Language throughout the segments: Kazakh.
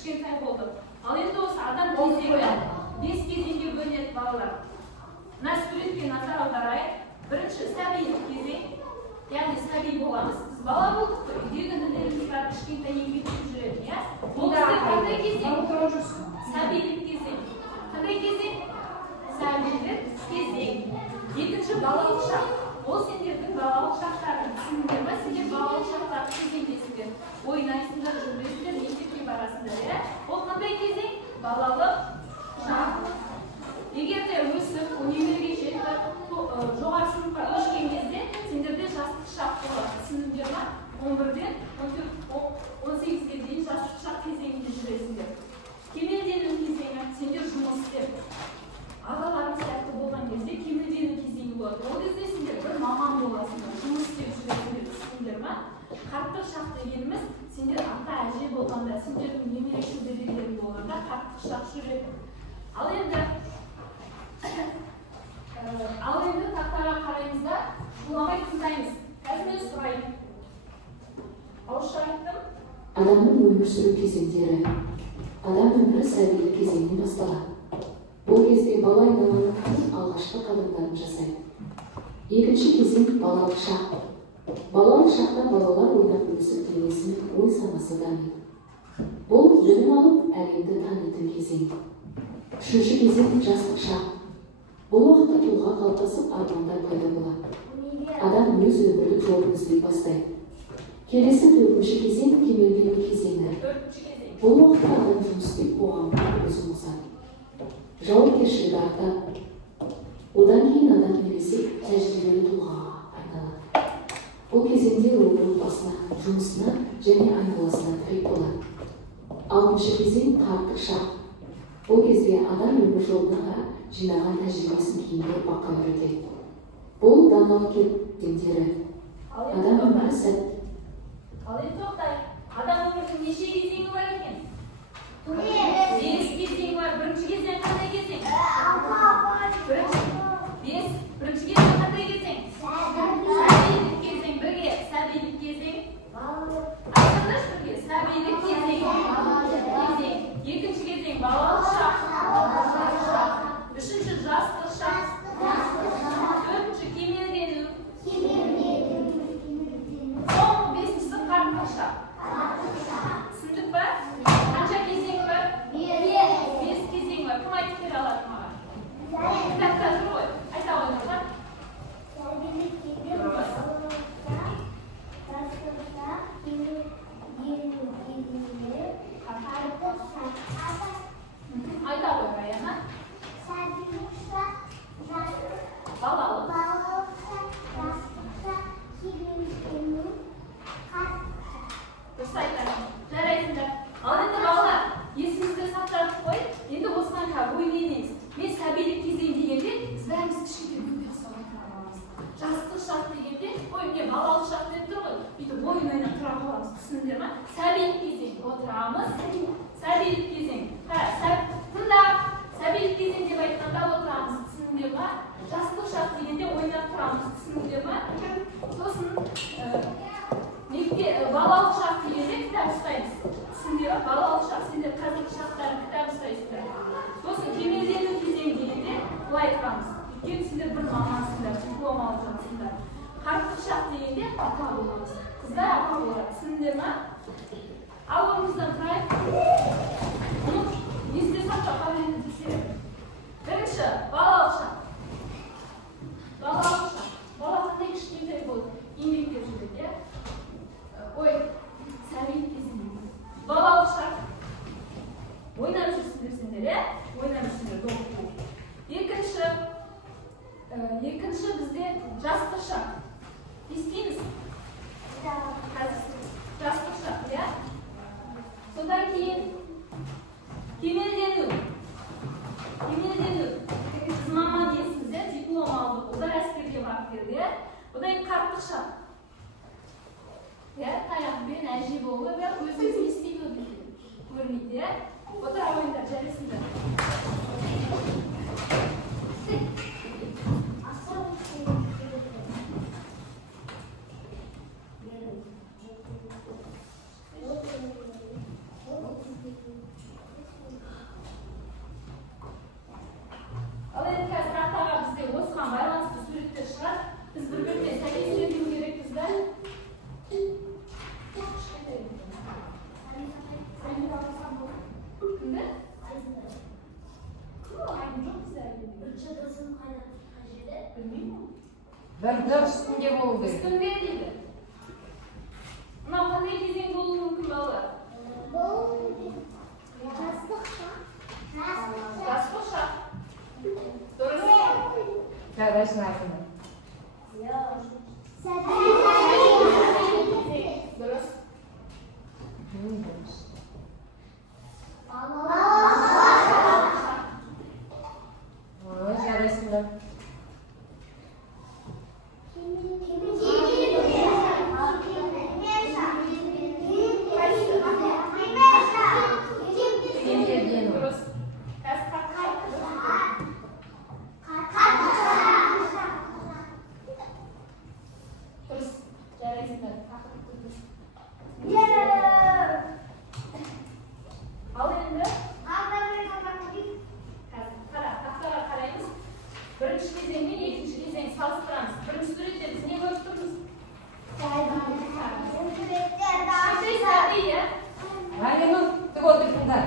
кішкентай болды. Ал енді осы адам кезеңі 5 кезеңге бөлінеді балалар. Мына суретке назар аударайық. Бірінші сәбилік кезең, яғни сәби боламыз. Біз бала болдық қой, үйдегі інілеріміз бар, кішкентай еңбектеп жүреді, иә? Бұл бізде қандай кезең? Сәбилік кезең. Қандай кезең? Сәбилік кезең. Екінші балалық шақ. Ол сендердің балалық шақтарың. Түсіндіңдер ме? Сендер балалық шақтарды кезеңдесіңдер. Ойнайсыңдар, жүресіңдер, мектепке барасыңдар, иә? Ол қандай кезең? Балалық шақ. Егер де өсіп, универге жетіп, жоғары сыныпқа өскен кезде сендерде жастық шақ болады. Түсіндіңдер ме? 11-ден 18-ге дейін жастық шақ кезеңінде жүресіңдер. Кемелдену кезеңі, сендер жұмыс істеп, ағаларың сияқты болған кезде кемелдену кезеңі болады. Ол кезде сендер бір маман боласыңдар, жұмыс істеп жүресіңдер, түсіндіңдер ме? Қарттық шақ дегеніміз, сендер ата әже болғанда, сендердің немере шөберелерің болғанда қарттық шақ жүреді. Ал енді тақтаға қараймыз да, шуламай тыңдаймыз. Қазір мен сұрайын. Ауызша айттым. Адамның өмір сүру кезеңдері. Адам өмірі сәбилік кезеңнен басталады. Бұл кезде бала айналымның алғашқы қадамдарын жасайды. Екінші кезең балалық шақ. Балалық шақта балалар ойнап өсіп денесінің ой санасы дамиды. Бұл білім алып әлемді танитын кезең. Үшінші кезең жастық шақ. Бұл уақытта тұлға қалыптасып армандар пайда болады. Адам өз өмірлік жолын іздей бастайды. Келесі төртінші кезең кемелдену кезеңі. Бұл уақытта адам жұмыс істеп қоғамға өзін қосады. Жауапкершілігі артады. Одан кейін адам ересек тәжірибелі тұлғаға айналады. Бұл кезеңде ол отбасына, жұмысына және айналасына тірек болады. Алтыншы кезең қарттық шақ. Бұл кезде адам өмір жолына жинаған тәжірибесін кейінгі ұрпаққа үйретеді. Бұл даналық кезеңдері. Адам өмірі сәт. Ал енді тоқтайық. Адам өмірінің неше кезеңі бар екен? 5 кезеңі бар. Бірінші кезең қандай кезең? Бірінші кезең қандай кезең? Сәбилік кезең. Бірге сәбилік кезең. Айтыңдаршы бірге сәбилік кезең. Екінші кезең балалық шақ. Үшінші жастық шақ. Төртінші кемелдену. Соңғы бесіншісі қарттық шақ. Түсіндік па? Қанша кезең бар? 5 кезең бар. Кім айтып бере алады маған? Кітапта жүр ғой. Айта қойыңыздар. Айта қой Раяна. Балалық. Дұрыс айтасың. Жарайсыңдар. Ал енді балалар, есіңізде сақтадық қой. Енді осыдан кейін ойнаймыз. Мен сәбилік кезең дегенде, біз бәріміз кішкентай көмек ұстап отырамыз. Жастық шақ дегенде, ой, балалық шақ деп тұр ғой. Бүйтіп ойын ойнап тұра қаламыз. Түсіндіңдер ме? Сәбилік кезең отырамыз. Сәбилік кезең. Тыңда. Сәбилік кезең деп айтқанда отырамыз. Түсіндіңдер ме? Жастық шақ дегенде ойнап тұрамыз. Түсіндіңдер ме? Сосын балалық шақ дегенде кітап ұстаймыз. Түсіндіңдер ме? Балалық шақ, сендер қазіргі шақтарын кітап ұстайсыңдар. Сосын кемелдену кезең дегенде былай тұрамыз. Өйткені сендер бір мамансыңдар, диплом алып жатсыңдар. Қарттық шақ дегенде ата боламыз. Қыздар ата болады. Түсіндіңдер ме? Ал орнымыздан тұрайық. Бұны есте сақтап қалайын десек. Бірінші балалық шақ. Балалық шақ. Бала қандай кішкентай болды. Еңбектеп жүреді, иә? Ой, сәбилік кезеңі. Балалық шақ. Ойнап жүрсіңдер сендер, иә? Ойнап жүрсіңдер, доғып. Екінші бізде жастық шақ. Естиміз? Жастық шақ, иә? Содан кейін кемелдену. Сіз маман есіңіз, иә? Диплом алдық. Одан әскерге барып келді, иә? Одан кейін қарттық шақ. Таяқпен әже болды, бірақ өзіңіз не істейді көрмейді, иә? Отыра қойыңдар, жарайсыңдар. Бір үстінде болды. Üstünde дейді. Мынау қандай кезең болуы мүмкін балалар? Жастық шақ. Дұрыс. Жағдайсын айтыңдар. Дұрыс. Дұрыс. Жарайсыңдар. Дұрыс. Қазір дұрыс. Жарайсыңдар. Ал енді қара, тақтаға қараймыз. Бірінші кезең мен екінші кезең салыстырамыз. Бірінші суретте біз не көріп тұрмыз? Кішкентай сәби, иә? Айгүл, тік отырсыңдар.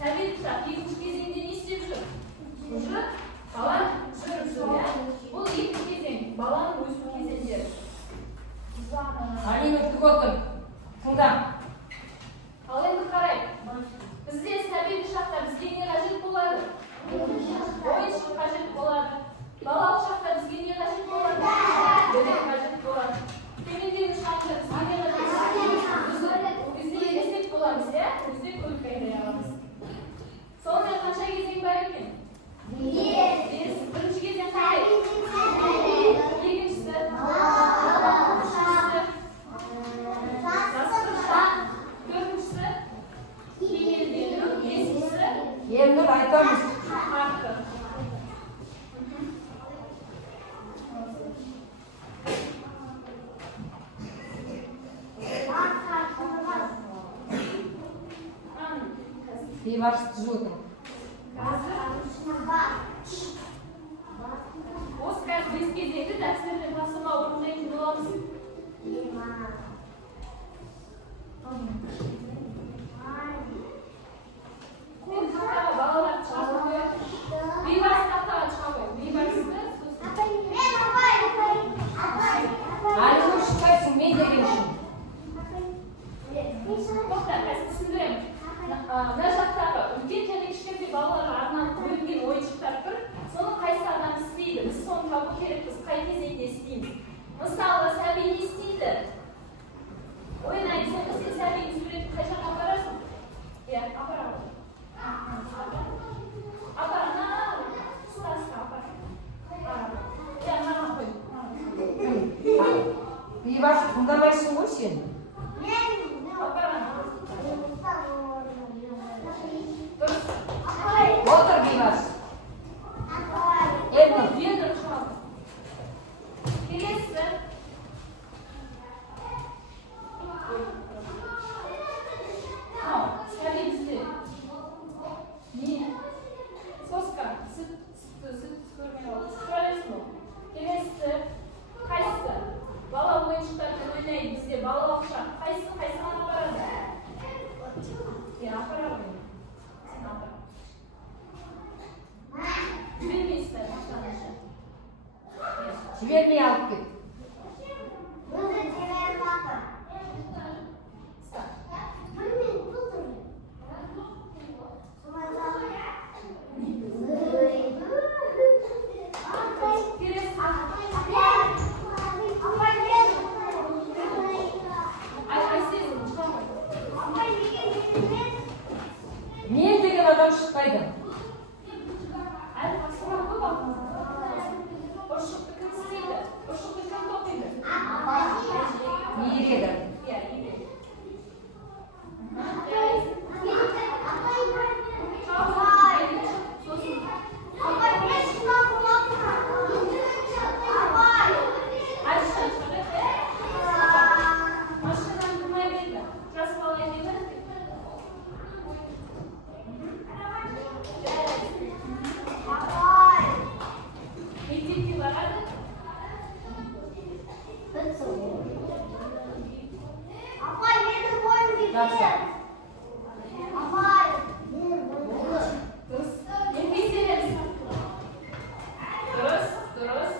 Сәби шақ екінші кезеңде не істеп жүр? Уже бала жүріп жүр, иә? Бұл екінші кезең, баланың өсу кезеңдері. Айгүл, тік отыр. Тыңда. Ал енді қарайық. Бізде сәби шақта бізге не қажет болады? Ойыншық қажет болады. Балалық шақта бізге не қажет болады? Білім қажет болады. Төмендегі шақта бізге не қажет? Ол кезде ересек боламыз, иә? Ол кезде көлік айдай аламыз. Сонымен қанша кезең бар екен? Бірінші кезең қандай? Екіншісі? Жастық шақ. Төртіншісі? Кемелдену. Бесіншісі? Енді айтамыз. Арты. Бейбарыс түзу отыр. Осы қазір бес кезеңді дәптермен тапсырма орындайтын боламыз. Тақтаға балаларды шығарып қояйық. Бейбарыс тақтаға шыға қойып. Бейбарысты Айгүл, шықпайсың, мен деген үшін. тоқта, қазір түсіндіремін. Мына жақтағы үлкен және кішкентай балаларға арнап бөлінген ойыншықтар тұр. Соны қайсы адам істейді? Біз соны табу керекпіз. Қай кезеңде істейміз? Мысалы, сәби не істейді? Ойнайды. Сонда сен сәбидің суретін қай жаққа апарасың? Иә, апарам. Апар, ұстасқа апар. Иә, маған қой. Бейбарыс, тыңдамайсың ғой сен. Апарам. Дұрыс. Отыр Бейбарыс. Енді. Енді шығады. Келесі. Сәби бізде. Не? Соска. Сүт көрмей қалды. Сұрайсың ба? Келесі. Қайсысы? Бала ойыншықтармен ойнайды бізде. Балалық шақ. Қайсыға апарады? Сен апарады. Сен апар. Жібермейсің баштаңызшы. Жібермей алып кет. Мен деген адам шықпайды. Әлі тапсырма көп алдыңыз. Ұршықты кім істейді? Ұршықты кім тоқиды? Иіреді. Иә, иіреді. Машинаны кім айдайды? Жас бала айдайды? Мектепке барады? Жақсы. Дұрыс. Мен тексереміз. Дұрыс, дұрыс.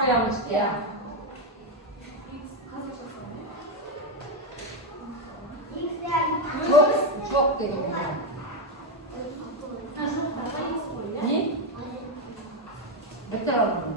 koyalım işte ya. Çok dedim ya. Ha, şu tarafa X koy ya. Ne? Bir tarafı.